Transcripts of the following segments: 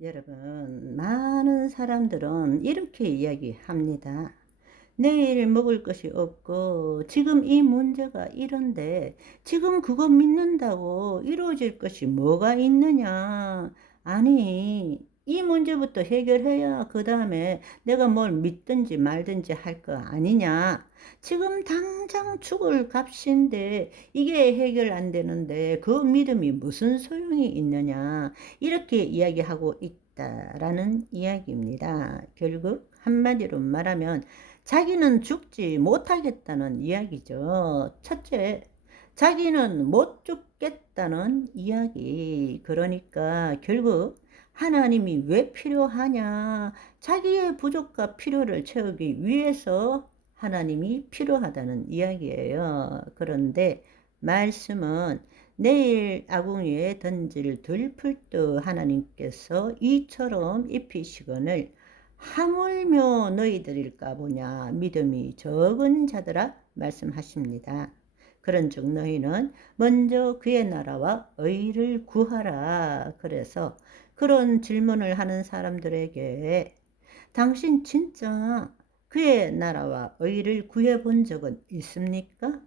여러분, 많은 사람들은 이렇게 이야기합니다. 내일 먹을 것이 없고, 지금 이 문제가 이런데, 지금 그거 믿는다고 이루어질 것이 뭐가 있느냐? 아니, 이 문제부터 해결해야 그 다음에 내가 뭘 믿든지 말든지 할 거 아니냐? 지금 당장 죽을 값인데, 이게 해결 안 되는데, 그 믿음이 무슨 소용이 있느냐? 이렇게 이야기하고 있다라는 이야기입니다. 결국 한마디로 말하면, 자기는 죽지 못하겠다는 이야기죠. 첫째, 자기는 못 죽겠다는 이야기. 그러니까 결국 하나님이 왜 필요하냐? 자기의 부족과 필요를 채우기 위해서 하나님이 필요하다는 이야기예요. 그런데 말씀은 내일 아궁이에 던질 들풀도 하나님께서 이처럼 입히시거늘 하물며 너희들일까 보냐 믿음이 적은 자들아 말씀하십니다. 그런즉 너희는 먼저 그의 나라와 의를 구하라. 그래서 그런 질문을 하는 사람들에게 당신 진짜 그의 나라와 의를 구해본 적은 있습니까?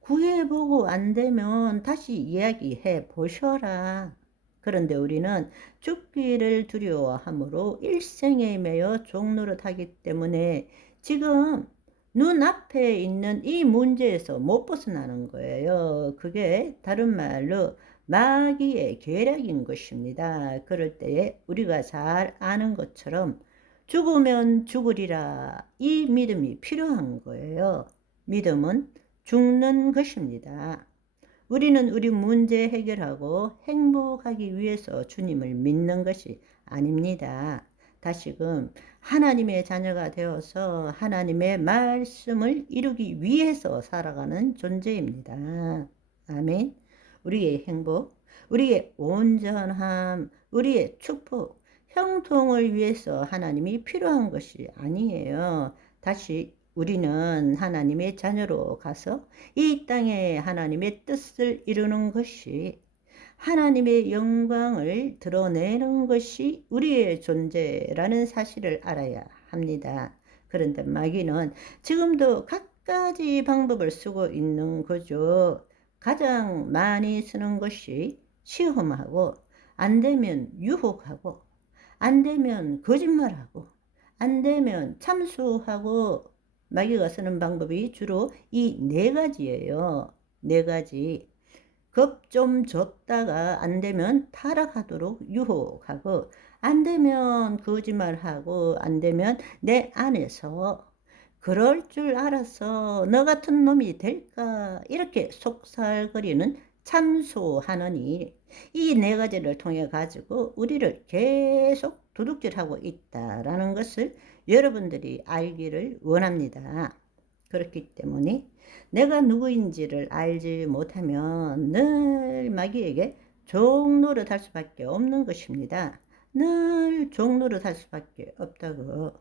구해보고 안 되면 다시 이야기해 보셔라. 그런데 우리는 죽기를 두려워하므로 일생에 매여 종노릇하기 때문에 지금 눈앞에 있는 이 문제에서 못 벗어나는 거예요. 그게 다른 말로 마귀의 계략인 것입니다. 그럴 때에 우리가 잘 아는 것처럼 죽으면 죽으리라 이 믿음이 필요한 거예요. 믿음은 죽는 것입니다. 우리는 우리 문제 해결하고 행복하기 위해서 주님을 믿는 것이 아닙니다. 다시금 하나님의 자녀가 되어서 하나님의 말씀을 이루기 위해서 살아가는 존재입니다. 아멘. 우리의 행복, 우리의 온전함, 우리의 축복, 형통을 위해서 하나님이 필요한 것이 아니에요. 다시 우리는 하나님의 자녀로 가서 이 땅에 하나님의 뜻을 이루는 것이 하나님의 영광을 드러내는 것이 우리의 존재라는 사실을 알아야 합니다. 그런데 마귀는 지금도 갖가지 방법을 쓰고 있는 거죠. 가장 많이 쓰는 것이 시험하고 안 되면 유혹하고 안 되면 거짓말하고 안 되면 참수하고 마귀가 쓰는 방법이 주로 이 네 가지예요. 네 가지. 겁 좀 줬다가 안 되면 타락하도록 유혹하고 안 되면 거짓말하고 안 되면 내 안에서 그럴 줄 알아서 너 같은 놈이 될까 이렇게 속살거리는 참소하는 일. 이 네 가지를 통해 가지고 우리를 계속 도둑질하고 있다라는 것을 여러분들이 알기를 원합니다. 그렇기 때문에 내가 누구인지를 알지 못하면 늘 마귀에게 종노릇 할 수밖에 없는 것입니다. 늘 종노릇 할 수밖에 없다고.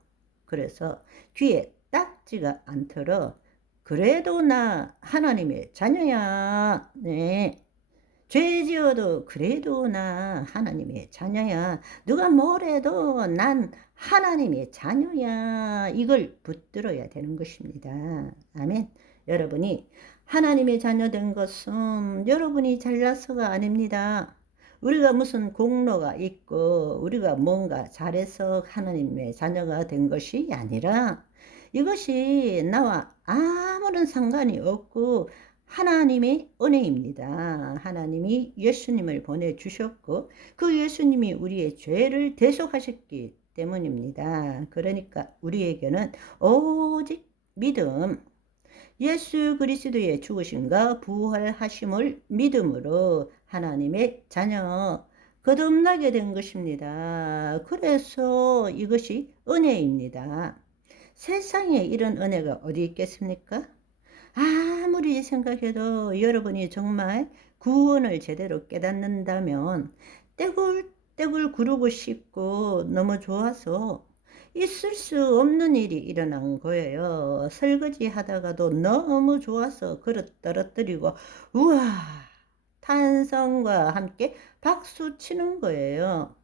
그래서 귀에 딱지가 않도록 그래도 나 하나님의 자녀야. 네. 죄 지어도 그래도 나 하나님의 자녀야. 누가 뭐래도 난 하나님의 자녀야. 이걸 붙들어야 되는 것입니다. 아멘. 여러분이 하나님의 자녀 된 것은 여러분이 잘나서가 아닙니다. 우리가 무슨 공로가 있고 우리가 뭔가 잘해서 하나님의 자녀가 된 것이 아니라 이것이 나와 아무런 상관이 없고 하나님의 은혜입니다. 하나님이 예수님을 보내주셨고 그 예수님이 우리의 죄를 대속하셨기 때문입니다. 그러니까 우리에게는 오직 믿음, 예수 그리스도의 죽으심과 부활하심을 믿음으로 하나님의 자녀 거듭나게 된 것입니다. 그래서 이것이 은혜입니다. 세상에 이런 은혜가 어디 있겠습니까? 아무리 생각해도 여러분이 정말 구원을 제대로 깨닫는다면 떼굴떼굴 구르고 싶고 너무 좋아서 있을 수 없는 일이 일어난 거예요. 설거지 하다가도 너무 좋아서 그릇 떨어뜨리고 우와 탄성과 함께 박수 치는 거예요.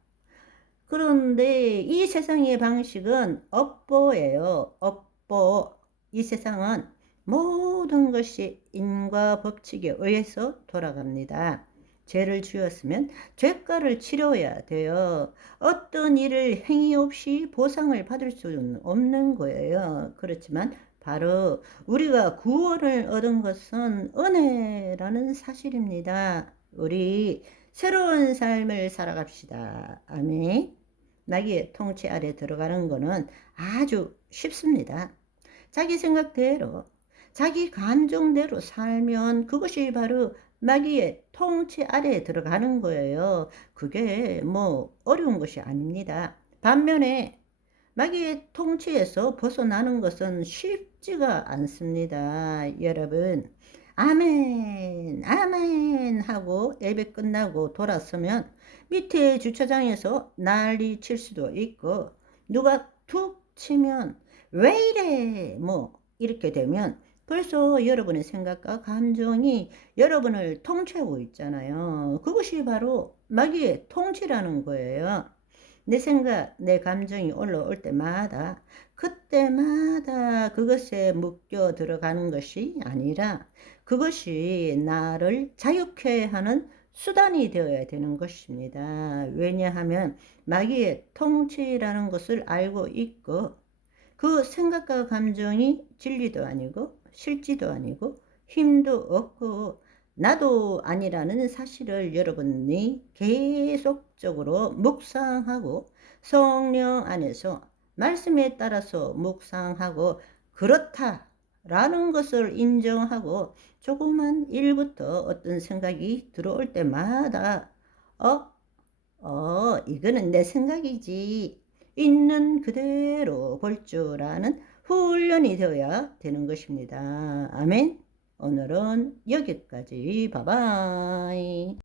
그런데 이 세상의 방식은 업보예요. 업보. 이 세상은 모든 것이 인과 법칙에 의해서 돌아갑니다. 죄를 지었으면 죄가를 치러야 돼요. 어떤 일을 행위 없이 보상을 받을 수는 없는 거예요. 그렇지만 바로 우리가 구원을 얻은 것은 은혜라는 사실입니다. 우리 새로운 삶을 살아갑시다. 아멘. 마귀의 통치 아래 들어가는 것은 아주 쉽습니다. 자기 생각대로, 자기 감정대로 살면 그것이 바로 마귀의 통치 아래에 들어가는 거예요. 그게 뭐 어려운 것이 아닙니다. 반면에 마귀의 통치에서 벗어나는 것은 쉽지가 않습니다. 여러분, 아멘, 아멘 하고 예배 끝나고 돌아서면 밑에 주차장에서 난리 칠 수도 있고, 누가 툭 치면 왜 이래 뭐 이렇게 되면 벌써 여러분의 생각과 감정이 여러분을 통치하고 있잖아요. 그것이 바로 마귀의 통치라는 거예요. 내 생각, 내 감정이 올라올 때마다 그때마다 그것에 묶여 들어가는 것이 아니라 그것이 나를 자유케 하는 수단이 되어야 되는 것입니다. 왜냐하면 마귀의 통치라는 것을 알고 있고, 그 생각과 감정이 진리도 아니고 실지도 아니고 힘도 없고 나도 아니라는 사실을 여러분이 계속적으로 묵상하고 성령 안에서 말씀에 따라서 묵상하고 그렇다라는 것을 인정하고 조그만 일부터 어떤 생각이 들어올 때마다 이거는 내 생각이지. 있는 그대로 볼 줄 아는 훈련이 되어야 되는 것입니다. 아멘. 오늘은 여기까지. 바바이.